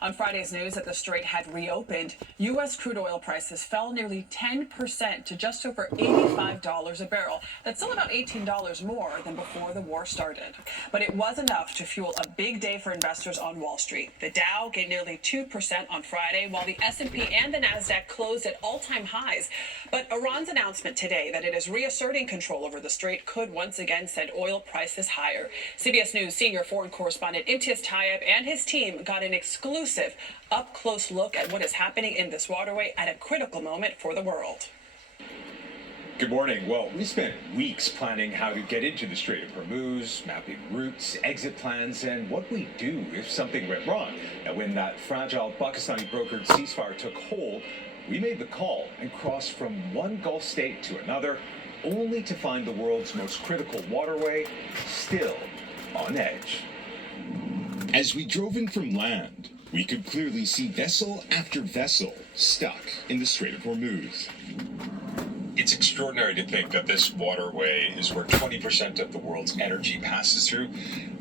On Friday's news that the Strait had reopened, U.S. crude oil prices fell nearly 10% to just over $85 a barrel. That's still about $18 more than before the war started. But it was enough to fuel a big day for investors on Wall Street. The Dow gained nearly 2% on Friday, while the S&P and the Nasdaq closed at all-time highs. But Iran's announcement today that it is reasserting control over the Strait could once again send oil prices higher. CBS News senior foreign correspondent Imtiaz Tyab and his team got an exclusive up-close look at what is happening in this waterway at a critical moment for the world. Good morning. Well, we spent weeks planning how to get into the Strait of Hormuz, mapping routes, exit plans, and what we do if something went wrong. Now, when that fragile Pakistani-brokered ceasefire took hold, we made the call and crossed from one Gulf state to another, only to find the world's most critical waterway still on edge. As we drove in from land, we could clearly see vessel after vessel stuck in the Strait of Hormuz. It's extraordinary to think that this waterway is where 20% of the world's energy passes through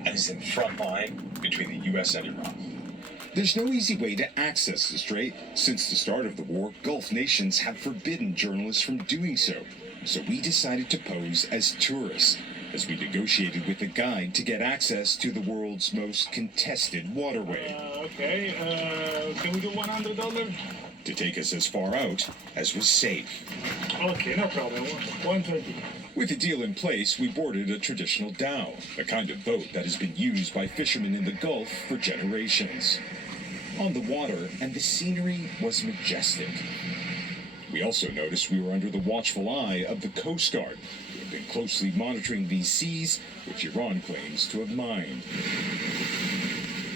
and is in front line between the U.S. and Iran. There's no easy way to access the strait. Since the start of the war, Gulf nations have forbidden journalists from doing so. So we decided to pose as tourists, as we negotiated with a guide to get access to the world's most contested waterway. Can we do $100? To take us as far out as was safe. Okay, no problem. 120. With a deal in place, we boarded a traditional dhow, a kind of boat that has been used by fishermen in the Gulf for generations. On the water, and the scenery was majestic. We also noticed we were under the watchful eye of the Coast Guard, who have been closely monitoring these seas, which Iran claims to have mined.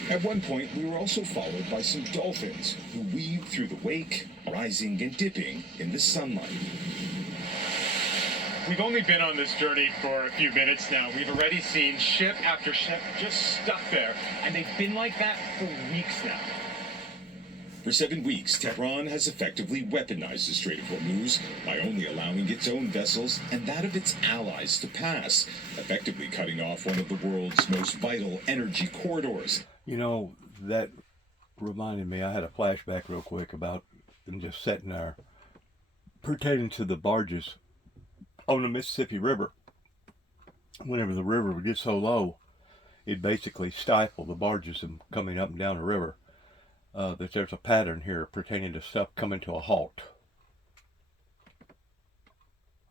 At one point, we were also followed by some dolphins who weaved through the wake, rising and dipping in the sunlight. We've only been on this journey for a few minutes now. We've already seen ship after ship just stuck there, and they've been like that for weeks now. For 7 weeks, Tehran has effectively weaponized the Strait of Hormuz by only allowing its own vessels and that of its allies to pass, effectively cutting off one of the world's most vital energy corridors. You know, that reminded me, I had a flashback real quick about them just sitting there pertaining to the barges on the Mississippi River. Whenever the river would get so low, it'd basically stifle the barges from coming up and down the river. That there's a pattern here pertaining to stuff coming to a halt.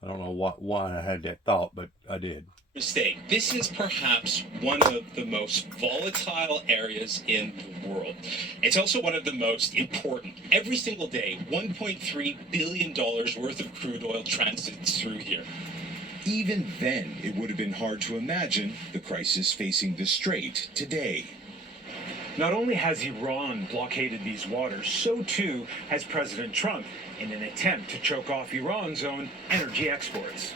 I don't know why I had that thought, but I did. Mistake. This is perhaps one of the most volatile areas in the world. It's also one of the most important. Every single day, $1.3 billion worth of crude oil transits through here. Even then, it would have been hard to imagine the crisis facing the strait today. Not only has Iran blockaded these waters, so too has President Trump in an attempt to choke off Iran's own energy exports.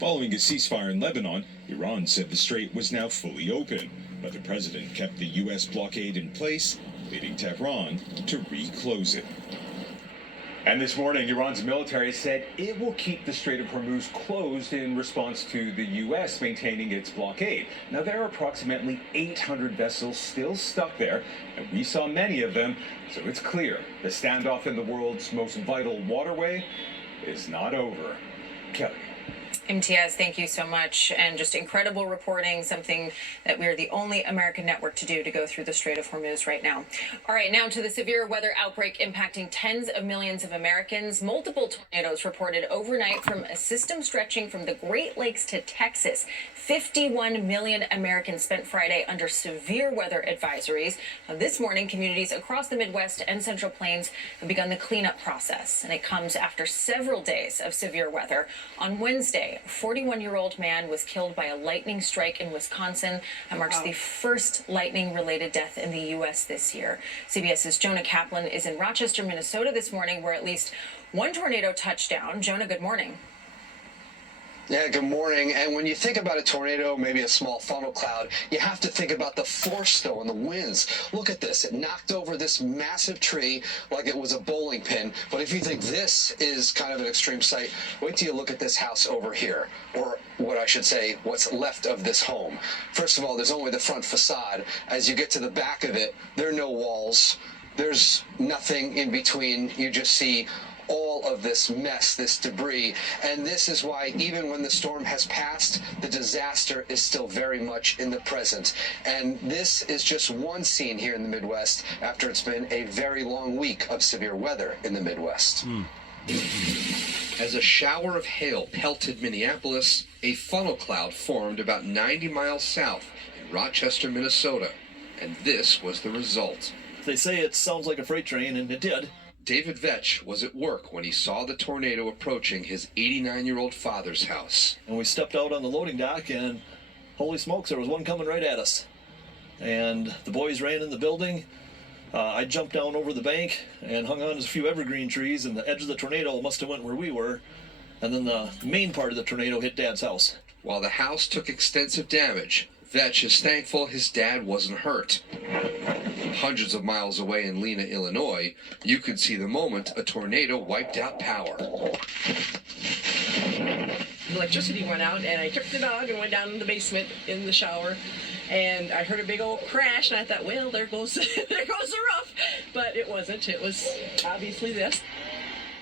Following a ceasefire in Lebanon, Iran said the strait was now fully open, but the president kept the U.S. blockade in place, leading Tehran to reclose it. And this morning, Iran's military said it will keep the Strait of Hormuz closed in response to the U.S. maintaining its blockade. Now, there are approximately 800 vessels still stuck there, and we saw many of them, so it's clear the standoff in the world's most vital waterway is not over. Kelly. Imtiaz, thank you so much. And just incredible reporting, something that we're the only American network to do, to go through the Strait of Hormuz right now. All right, now to the severe weather outbreak impacting tens of millions of Americans. Multiple tornadoes reported overnight from a system stretching from the Great Lakes to Texas. 51 million Americans spent Friday under severe weather advisories. This morning, communities across the Midwest and Central Plains have begun the cleanup process, and it comes after several days of severe weather. On Wednesday, a 41-year-old man was killed by a lightning strike in Wisconsin. That marks the first lightning-related death in the U.S. this year. CBS's Jonah Kaplan is in Rochester, Minnesota this morning, where at least one tornado touched down. Jonah, good morning. Yeah, good morning. And when you think about a tornado, maybe a small funnel cloud, you have to think about the force, though, and the winds. Look at this. It knocked over this massive tree like it was a bowling pin. But if you think this is kind of an extreme sight, wait till you look at this house over here, or what I should say, what's left of this home. First of all, there's only the front facade. As you get to the back of it, there are no walls. There's nothing in between. You just see all of this mess, this debris. And this is why even when the storm has passed, the disaster is still very much in the present. And this is just one scene here in the Midwest after it's been a very long week of severe weather in the Midwest. As a shower of hail pelted Minneapolis, a funnel cloud formed about 90 miles south in Rochester, Minnesota. And this was the result. They say it sounds like a freight train, and it did. David Vetch was at work when he saw the tornado approaching his 89-year-old father's house. And we stepped out on the loading dock, and holy smokes, there was one coming right at us. And the boys ran in the building. I jumped down over the bank and hung on to a few evergreen trees, and the edge of the tornado must have went where we were. And then the main part of the tornado hit Dad's house. While the house took extensive damage, Vetch is thankful his dad wasn't hurt. Hundreds of miles away in Lena, Illinois, you could see the moment a tornado wiped out power. Electricity went out, and I took the dog and went down in the basement in the shower, and I heard a big old crash, and I thought, well, there goes there goes the roof. But it wasn't. It was obviously this.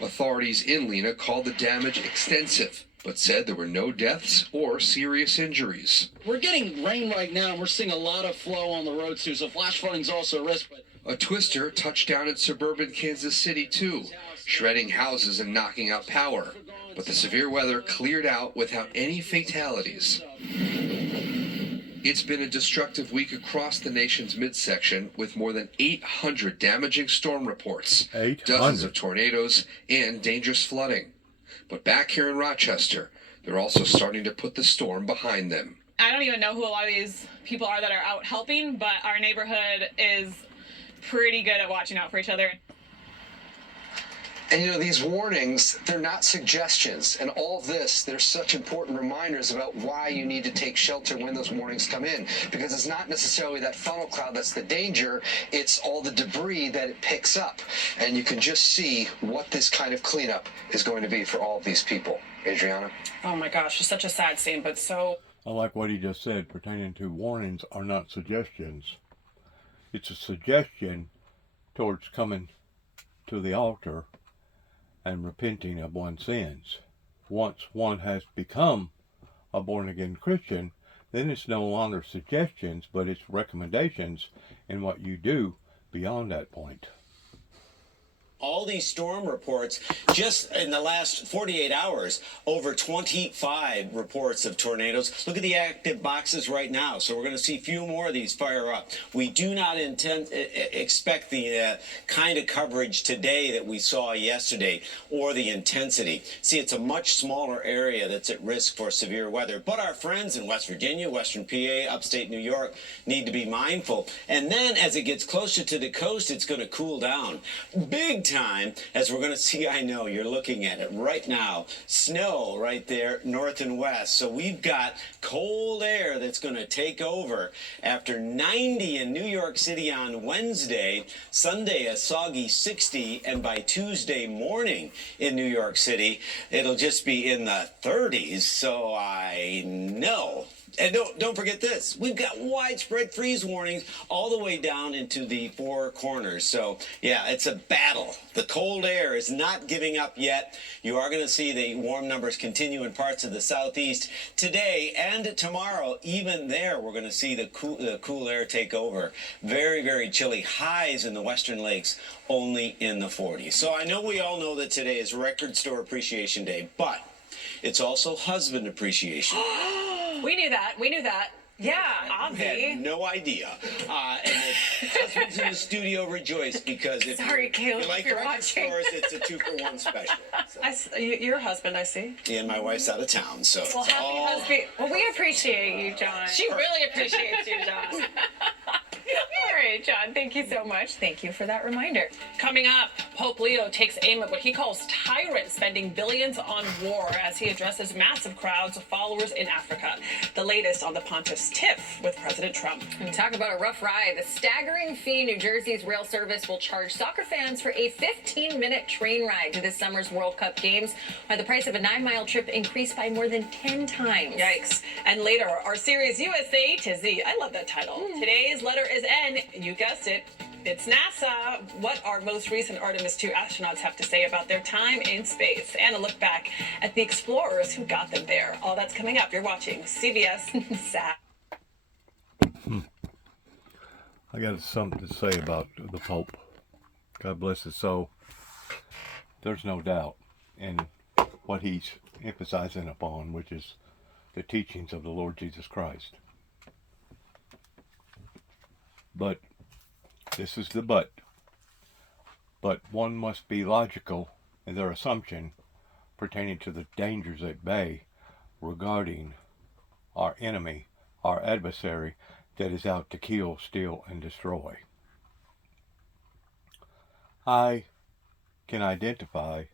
Authorities in Lena called the damage extensive, but said there were no deaths or serious injuries. We're getting rain right now, and we're seeing a lot of flow on the roads, too, so flash flooding's also a risk. But a twister touched down in suburban Kansas City, too, shredding houses and knocking out power. But the severe weather cleared out without any fatalities. It's been a destructive week across the nation's midsection with more than 800 damaging storm reports, 800. Dozens of tornadoes, and dangerous flooding. But back here in Rochester, they're also starting to put the storm behind them. I don't even know who a lot of these people are that are out helping, but our neighborhood is pretty good at watching out for each other. And you know, these warnings, they're not suggestions. And all of this, they're such important reminders about why you need to take shelter when those warnings come in. Because it's not necessarily that funnel cloud that's the danger, it's all the debris that it picks up. And you can just see what this kind of cleanup is going to be for all of these people. Adriana? Oh my gosh, it's such a sad scene, but so... I like what he just said pertaining to warnings are not suggestions. It's a suggestion towards coming to the altar and repenting of one's sins. Once one has become a born-again Christian, then it's no longer suggestions, but it's recommendations in what you do beyond that point. All these storm reports, just in the last 48 hours, over 25 reports of tornadoes. Look at the active boxes right now. So we're going to see a few more of these fire up. We do not expect the kind of coverage today that we saw yesterday, or the intensity. See, it's a much smaller area that's at risk for severe weather. But our friends in West Virginia, Western PA, upstate New York need to be mindful. And then as it gets closer to the coast, it's going to cool down big time, as we're going to see. I know you're looking at it right now. Snow right there, north and west. So we've got cold air that's going to take over after 90 in New York City on Wednesday, Sunday a soggy 60, and by Tuesday morning in New York City, it'll just be in the 30s. So I know. And don't forget this. We've got widespread freeze warnings all the way down into the four corners. So, yeah, it's a battle. The cold air is not giving up yet. You are going to see the warm numbers continue in parts of the southeast today and tomorrow. Even there, we're going to see the cool air take over. Very, very chilly. Highs in the western lakes only in the 40s. So I know we all know that today is Record Store Appreciation Day, but it's also Husband Appreciation. We knew that. We knew that. Yeah, I obvi. had no idea. And the husbands in the studio rejoice because if Sorry, Caleb, you like if you're record watching. stores, it's a 2-for-1 special. So. Your husband, I see. And my wife's out of town, so Well, it's happy all... husband. Well, we appreciate you, John. She really appreciates you, John. All right. right, John, thank you so much. Thank you for that reminder. Coming up, Pope Leo takes aim at what he calls tyrants spending billions on war as he addresses massive crowds of followers in Africa. The latest on the pontiff's tiff with President Trump. And talk about a rough ride. The staggering fee New Jersey's rail service will charge soccer fans for a 15-minute train ride to this summer's World Cup games, while the price of a 9-mile trip increased by more than 10 times. Yikes. And later, our series USA to Z. I love that title. Today's letter is N. You guessed it. It's NASA. What our most recent Artemis II astronauts have to say about their time in space, and a look back at the explorers who got them there. All that's coming up. You're watching CBS SAT. I got something to say about the Pope. God bless his soul. There's no doubt in what he's emphasizing upon, which is the teachings of the Lord Jesus Christ. But this is the but one must be logical in their assumption pertaining to the dangers at bay regarding our enemy, our adversary that is out to kill, steal, and destroy. I can identify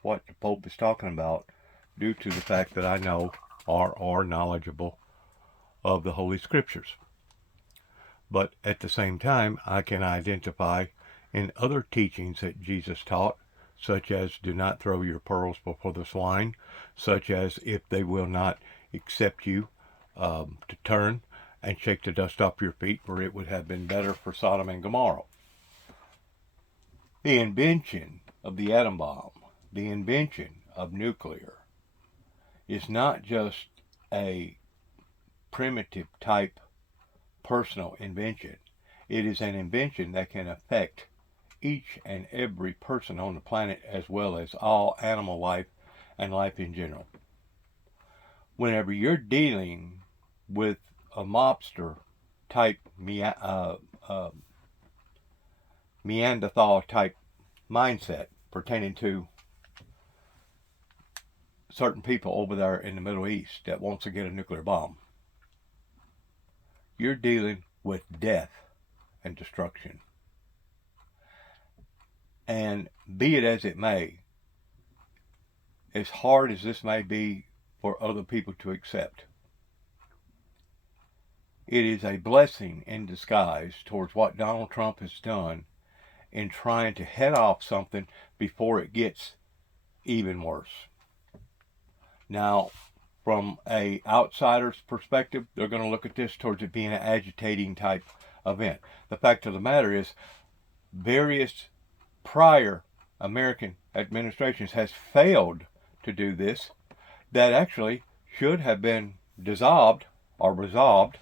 what the Pope is talking about due to the fact that I know or are knowledgeable of the Holy Scriptures. But at the same time, I can identify in other teachings that Jesus taught, such as do not throw your pearls before the swine, such as if they will not accept you, to turn and shake the dust off your feet, for it would have been better for Sodom and Gomorrah. The invention of the atom bomb, the invention of nuclear, is not just a primitive type personal invention. It is an invention that can affect each and every person on the planet, as well as all animal life and life in general. Whenever you're dealing with a mobster type Neanderthal type mindset pertaining to certain people over there in the Middle East that wants to get a nuclear bomb, you're dealing with death and destruction. And be it as it may, as hard as this may be for other people to accept, it is a blessing in disguise towards what Donald Trump has done in trying to head off something before it gets even worse. Now, from a outsider's perspective, they're going to look at this towards it being an agitating type event. The fact of the matter is, various prior American administrations has failed to do this, that actually should have been dissolved or resolved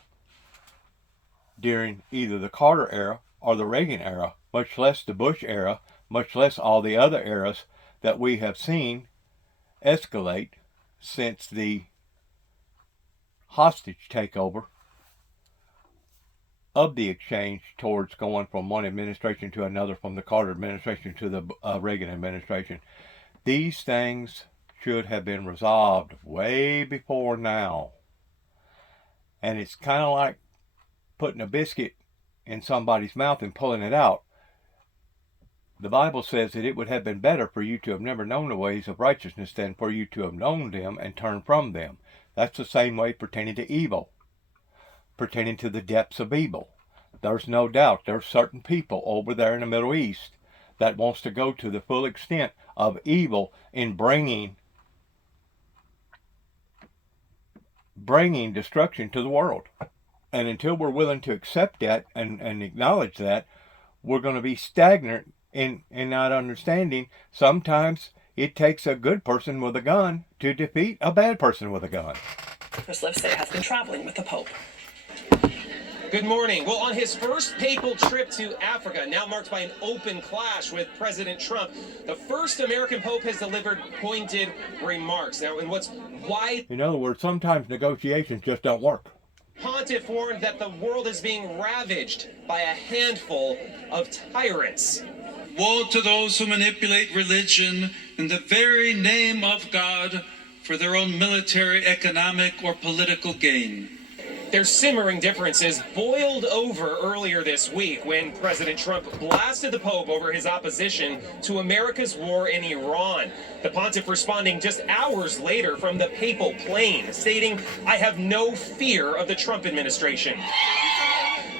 during either the Carter era or the Reagan era, much less the Bush era, much less all the other eras that we have seen escalate since the hostage takeover of the exchange towards going from one administration to another, from the Carter administration to the Reagan administration. These things should have been resolved way before now. And it's kind of like putting a biscuit in somebody's mouth and pulling it out. The Bible says that it would have been better for you to have never known the ways of righteousness than for you to have known them and turned from them. That's the same way pertaining to evil, pertaining to the depths of evil. There's no doubt there's certain people over there in the Middle East that wants to go to the full extent of evil in bringing destruction to the world. And until we're willing to accept that and acknowledge that, we're going to be stagnant in not understanding. Sometimes it takes a good person with a gun to defeat a bad person with a gun. Chris Livesay has been traveling with the Pope. Good morning. Well, on his first papal trip to Africa, now marked by an open clash with President Trump, the first American pope has delivered pointed remarks. Now, in what's wide... In other words, sometimes negotiations just don't work. Pontiff warned that the world is being ravaged by a handful of tyrants. Woe to those who manipulate religion in the very name of God for their own military, economic, or political gain. Their simmering differences boiled over earlier this week when President Trump blasted the Pope over his opposition to America's war in Iran. The pontiff responding just hours later from the papal plane, stating, "I have no fear of the Trump administration."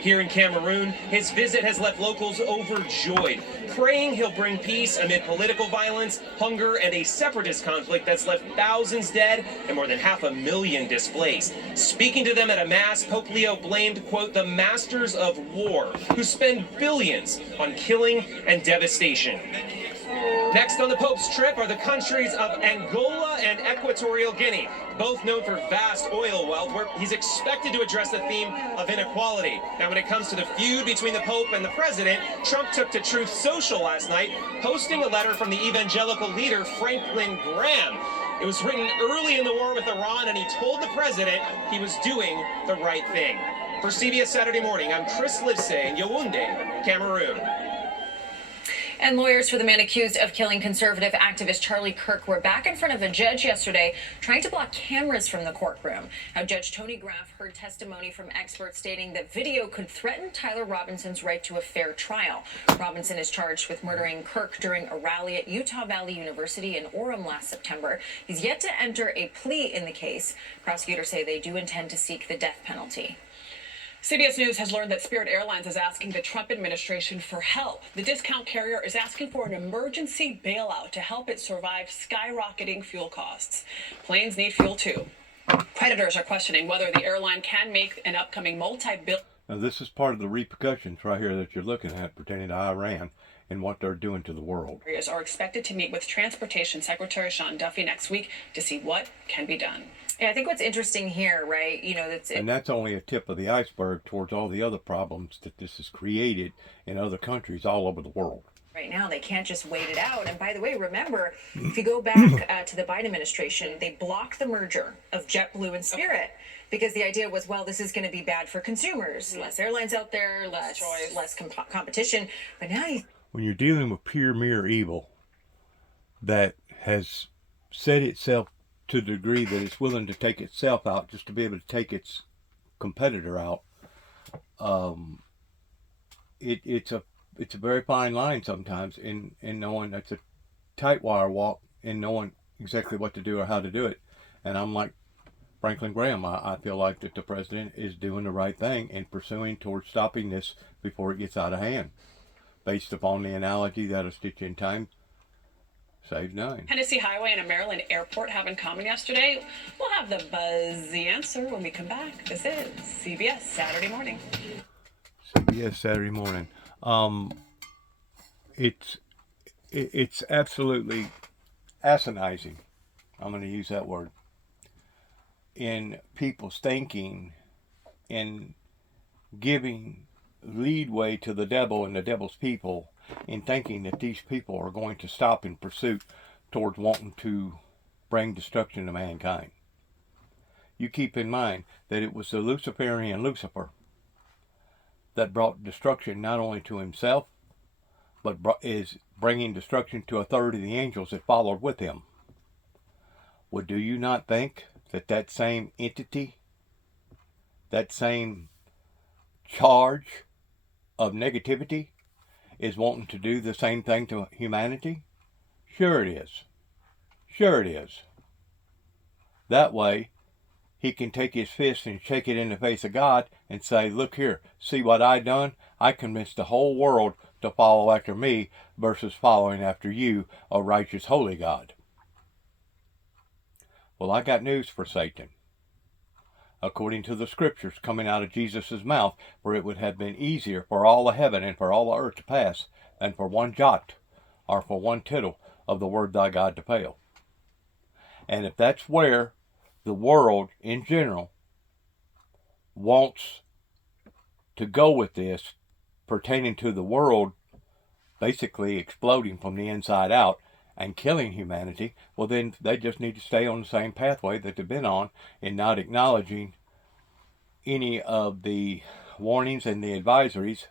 Here in Cameroon, his visit has left locals overjoyed, praying he'll bring peace amid political violence, hunger, and a separatist conflict that's left thousands dead and more than 500,000 displaced. Speaking to them at a mass, Pope Leo blamed, quote, the masters of war, who spend billions on killing and devastation. Next on the Pope's trip are the countries of Angola and Equatorial Guinea, both known for vast oil wealth, where he's expected to address the theme of inequality. Now, when it comes to the feud between the Pope and the President, Trump took to Truth Social last night, posting a letter from the evangelical leader Franklin Graham. It was written early in the war with Iran, and he told the President he was doing the right thing. For CBS Saturday Morning, I'm Chris Livesay in Yaoundé, Cameroon. And lawyers for the man accused of killing conservative activist Charlie Kirk were back in front of a judge yesterday trying to block cameras from the courtroom. Now, Judge Tony Graff heard testimony from experts stating that video could threaten Tyler Robinson's right to a fair trial. Robinson is charged with murdering Kirk during a rally at Utah Valley University in Orem last September. He's yet to enter a plea in the case. Prosecutors say they do intend to seek the death penalty. CBS News has learned that Spirit Airlines is asking the Trump administration for help. The discount carrier is asking for an emergency bailout to help it survive skyrocketing fuel costs. Planes need fuel too. Creditors are questioning whether the airline can make an upcoming multi-billion. Now, this is part of the repercussions right here that you're looking at pertaining to Iran and what they're doing to the world. Are expected to meet with Transportation Secretary Sean Duffy next week to see what can be done. Yeah, I think what's interesting here, right, and that's only a tip of the iceberg towards all the other problems that this has created in other countries all over the world. Right now, they can't just wait it out. And by the way, remember, if you go back to the Biden administration, they blocked the merger of JetBlue and Spirit because the idea was, well, this is going to be bad for consumers. Less airlines out there, less competition. But now when you're dealing with pure mere evil that has set itself to the degree that it's willing to take itself out just to be able to take its competitor out, it's a very fine line sometimes in knowing that's a tight wire walk in knowing exactly what to do or how to do it. And I'm like Franklin Graham. I feel like that the president is doing the right thing and pursuing towards stopping this before it gets out of hand, based upon the analogy that a stitch in time saves 9. Tennessee Highway and a Maryland airport have in common yesterday. We'll have the buzzy answer when we come back. This is CBS Saturday Morning. CBS Saturday Morning. It's absolutely asinizing. I'm going to use that word. In people's thinking, in giving leadway to the devil and the devil's people, in thinking that these people are going to stop in pursuit towards wanting to bring destruction to mankind. You keep in mind that it was the Luciferian Lucifer that brought destruction not only to himself, but is bringing destruction to a third of the angels that followed with him. Well, do you not think that that same entity, that same charge of negativity, is wanting to do the same thing to humanity? Sure it is. Sure it is. That way, he can take his fist and shake it in the face of God and say, look here, see what I done? I convinced the whole world to follow after me versus following after you, a righteous holy God. Well, I got news for Satan. According to the scriptures coming out of Jesus' mouth, for it would have been easier for all of heaven and for all the earth to pass than for one jot or for one tittle of the word thy God to fail. And if that's where the world in general wants to go with this, pertaining to the world basically exploding from the inside out and killing humanity, well then they just need to stay on the same pathway that they've been on and not acknowledging any of the warnings and the advisories,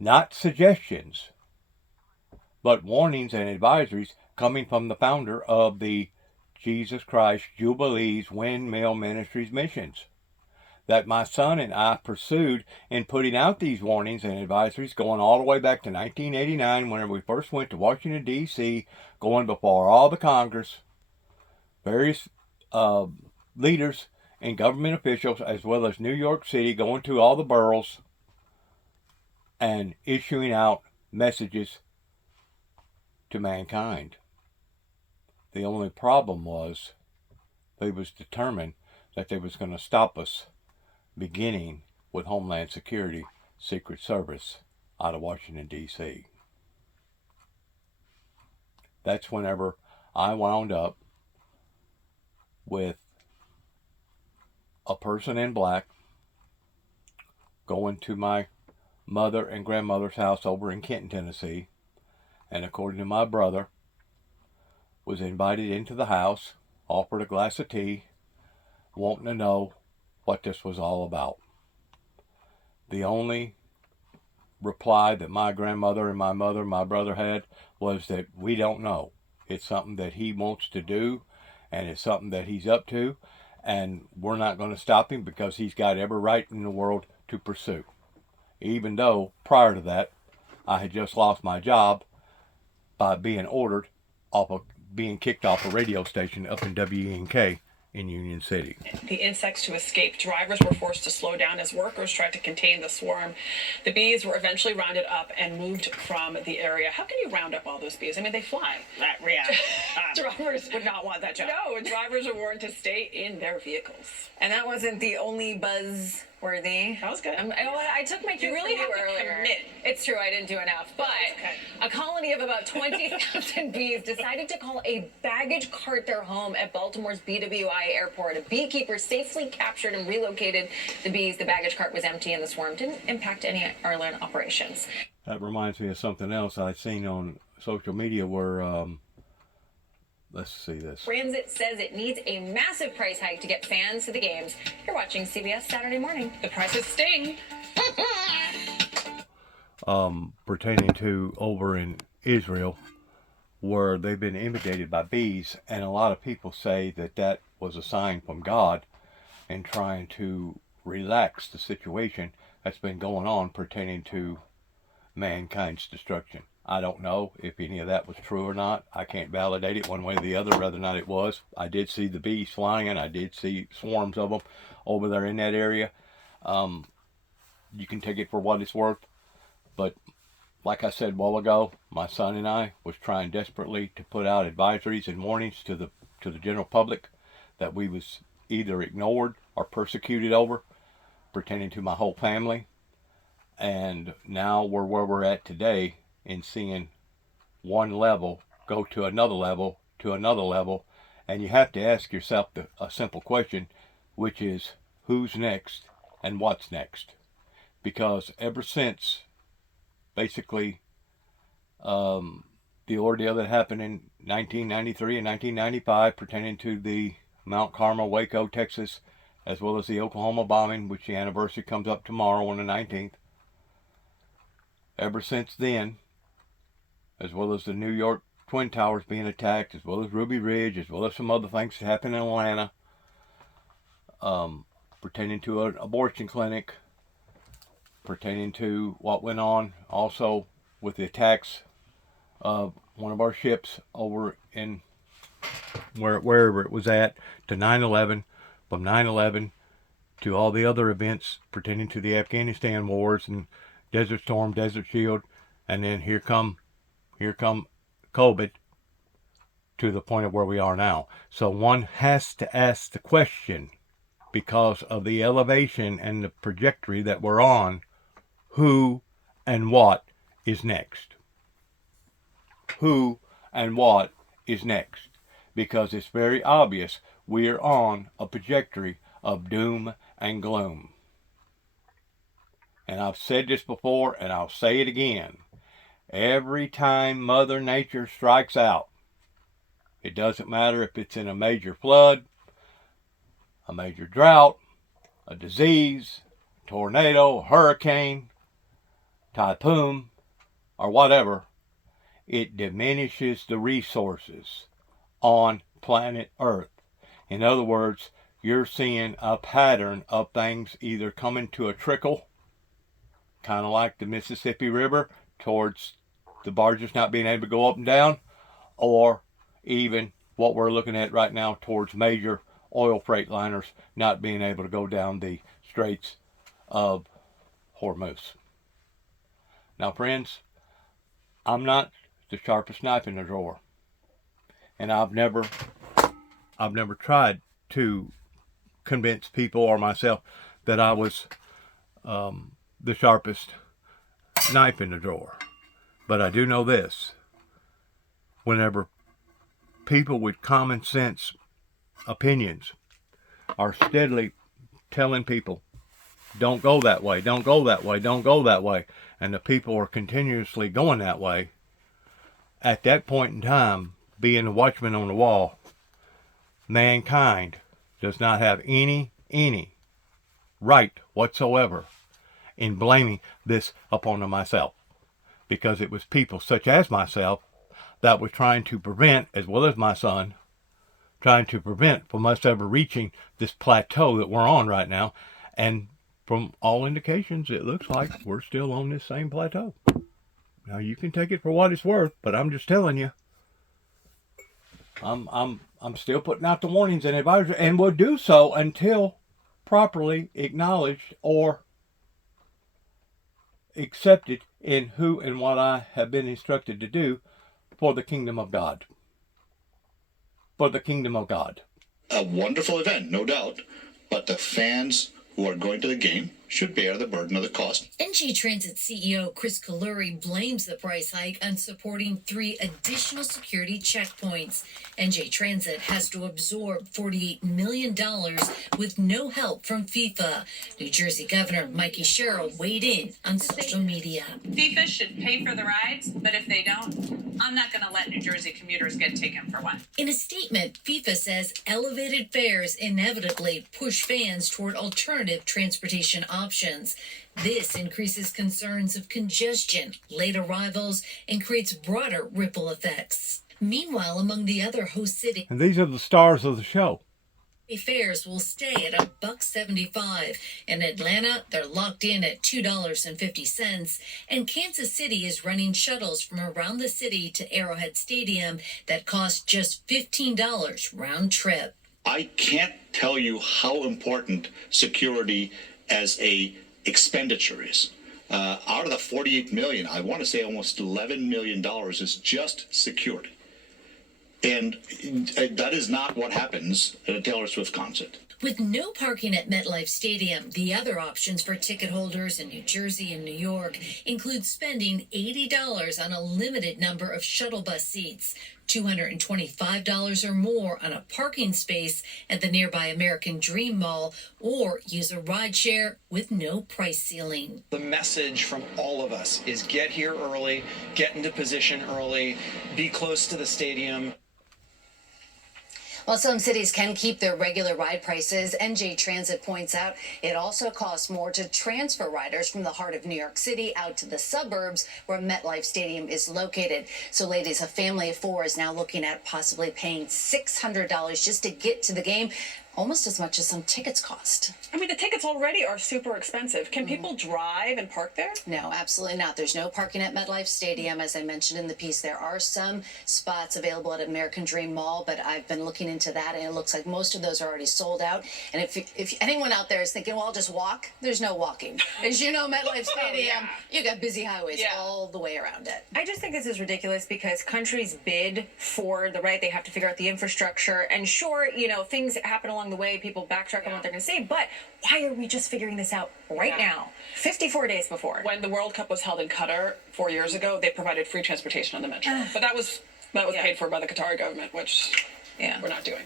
not suggestions, but warnings and advisories coming from the founder of the Jesus Christ Jubilees Windmill Ministries missions. that my son and I pursued in putting out these warnings and advisories going all the way back to 1989 when we first went to Washington, D.C., going before all the Congress, various leaders and government officials, as well as New York City, going to all the boroughs and issuing out messages to mankind. The only problem was they was determined that they was going to stop us, beginning with Homeland Security, Secret Service out of Washington, D.C. That's whenever I wound up with a person in black going to my mother and grandmother's house over in Kenton, Tennessee, and according to my brother, was invited into the house, offered a glass of tea, wanting to know what this was all about. The only reply that my grandmother and my brother had was that we don't know. It's something that he wants to do, and it's something that he's up to, and we're not going to stop him because he's got every right in the world to pursue. Even though, prior to that, I had just lost my job by being being kicked off a radio station up in WENK in Union City. The insects to escape. Drivers were forced to slow down as workers tried to contain the swarm. The bees were eventually rounded up and moved from the area. How can you round up all those bees? I mean, they fly. Drivers would not want that job. No, drivers are warned to stay in their vehicles. And that wasn't the only buzz-worthy. That was good. I took my cue You really from have to earlier. commit. It's true, I didn't do enough. But a colony of about 20,000 bees decided to call a baggage cart their home at Baltimore's BWI airport. A beekeeper safely captured and relocated the bees. The baggage cart was empty and the swarm didn't impact any airline operations. That reminds me of something else I'd seen on social media where, let's see this. Transit says it needs a massive price hike to get fans to the games. You're watching CBS Saturday Morning. The prices sting. Pertaining to over in Israel, where they've been inundated by bees, and a lot of people say that that was a sign from God in trying to relax the situation that's been going on pertaining to mankind's destruction. I don't know if any of that was true or not. I can't validate it one way or the other, whether or not it was. I did see the bees flying, and I did see swarms of them over there in that area. You can take it for what it's worth, but like I said a while ago, my son and I was trying desperately to put out advisories and warnings to the general public that we was either ignored or persecuted over, pertaining to my whole family. And now we're where we're at today in seeing one level go to another level, and you have to ask yourself a simple question, which is who's next and what's next? Because ever since basically the ordeal that happened in 1993 and 1995 pertaining to the Mount Carmel, Waco, Texas, as well as the Oklahoma bombing, which the anniversary comes up tomorrow on the 19th. Ever since then, as well as the New York Twin Towers being attacked, as well as Ruby Ridge, as well as some other things that happened in Atlanta, pertaining to an abortion clinic, pertaining to what went on also with the attacks of one of our ships over in wherever it was at, to 9/11, from 9/11 to all the other events pertaining to the Afghanistan wars and Desert Storm, Desert Shield, and then here come COVID to the point of where we are now. So one has to ask the question, because of the elevation and the trajectory that we're on, who and what is next? Who and what is next? Because it's very obvious we are on a trajectory of doom and gloom. And I've said this before, and I'll say it again. Every time Mother Nature strikes out, it doesn't matter if it's in a major flood, a major drought, a disease, tornado, hurricane, typhoon, or whatever, it diminishes the resources on planet Earth. In other words, you're seeing a pattern of things either coming to a trickle, kind of like the Mississippi River, towards the barges not being able to go up and down, or even what we're looking at right now towards major oil freight liners not being able to go down the Straits of Hormuz. Now, friends, I'm not the sharpest knife in the drawer, and I've never tried to convince people or myself that I was the sharpest knife in the drawer. But I do know this: whenever people with common sense opinions are steadily telling people, don't go that way, don't go that way, don't go that way, and the people are continuously going that way, at that point in time, being the watchman on the wall, mankind does not have any right whatsoever in blaming this upon myself, because it was people such as myself that was trying to prevent, as well as my son, trying to prevent from us ever reaching this plateau that we're on right now. And from all indications, it looks like we're still on this same plateau. Now, you can take it for what it's worth, but I'm just telling you, I'm still putting out the warnings and advisory, and will do so until properly acknowledged or accepted in who and what I have been instructed to do for the kingdom of God. For the kingdom of God. A wonderful event, no doubt, but the fans who are going to the game should bear the burden of the cost. NJ Transit CEO Chris Kaluri blames the price hike on supporting 3 additional security checkpoints. NJ Transit has to absorb $48 million with no help from FIFA. New Jersey Governor Mikey Sherrill weighed in on social media. FIFA should pay for the rides, but if they don't, I'm not going to let New Jersey commuters get taken for one. In a statement, FIFA says elevated fares inevitably push fans toward alternative transportation options. This increases concerns of congestion, late arrivals, and creates broader ripple effects. Meanwhile, among the other host cities, And these are the stars of the show. fares will stay at $1.75. In Atlanta, they're locked in at $2.50. And Kansas City is running shuttles from around the city to Arrowhead Stadium that cost just $15 round trip. I can't tell you how important security as a expenditure is. Out of the 48 million, I want to say almost $11 million is just security. And that is not what happens at a Taylor Swift concert. With no parking at MetLife Stadium, the other options for ticket holders in New Jersey and New York include spending $80 on a limited number of shuttle bus seats, $225 or more on a parking space at the nearby American Dream Mall, or use a rideshare with no price ceiling. The message from all of us is get here early, get into position early, be close to the stadium. While some cities can keep their regular ride prices, NJ Transit points out it also costs more to transfer riders from the heart of New York City out to the suburbs where MetLife Stadium is located. So, ladies, a family of 4 is now looking at possibly paying $600 just to get to the game, almost as much as some tickets cost. I mean, the tickets already are super expensive. Can people drive and park there? No, absolutely not. There's no parking at MetLife Stadium. As I mentioned in the piece, there are some spots available at American Dream Mall, but I've been looking into that, and it looks like most of those are already sold out. And if anyone out there is thinking, well, I'll just walk, there's no walking. As you know, MetLife Stadium, you got busy highways all the way around it. I just think this is ridiculous because countries bid for the right. They have to figure out the infrastructure. And sure, you know, things happen along the way. People backtrack on what they're going to say. But why are we just figuring this out right now, 54 days before? When the World Cup was held in Qatar 4 years ago, they provided free transportation on the metro. But that was paid for by the Qatari government, which we're not doing.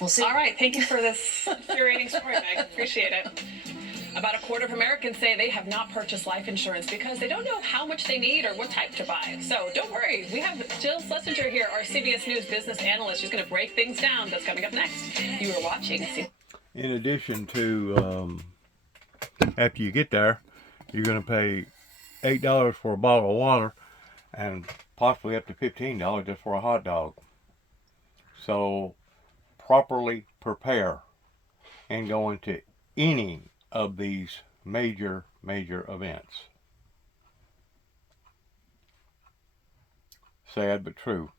We'll see. All right. Thank you for this infuriating story, Meg. Appreciate it. About a quarter of Americans say they have not purchased life insurance because they don't know how much they need or what type to buy. So don't worry. We have Jill Schlesinger here, our CBS News business analyst. She's going to break things down. That's coming up next. You are watching. In addition to, after you get there, you're going to pay $8 for a bottle of water and possibly up to $15 just for a hot dog. So properly prepare and going to any of these major events. Sad but true.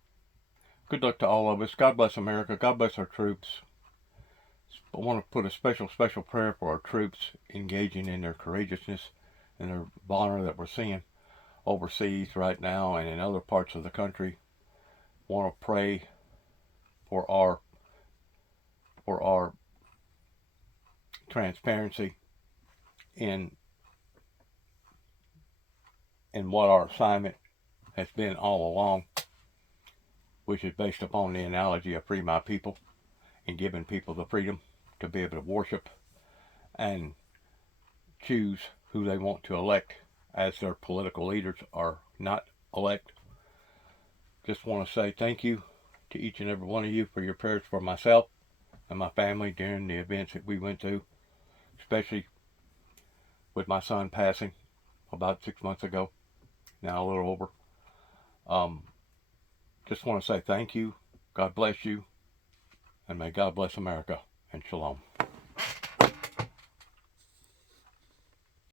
Good luck to all of us. God bless America. God bless our troops. I want to put a special prayer for our troops engaging in their courageousness and their honor that we're seeing overseas right now and in other parts of the country. I want to pray for our transparency in what our assignment has been all along, which is based upon the analogy of free my people and giving people the freedom to be able to worship and choose who they want to elect as their political leaders or not elect. Just want to say thank you to each and every one of you for your prayers for myself and my family during the events that we went through, especially with my son passing about 6 months ago, now a little over. Just want to say thank you, God bless you, and may God bless America, and shalom.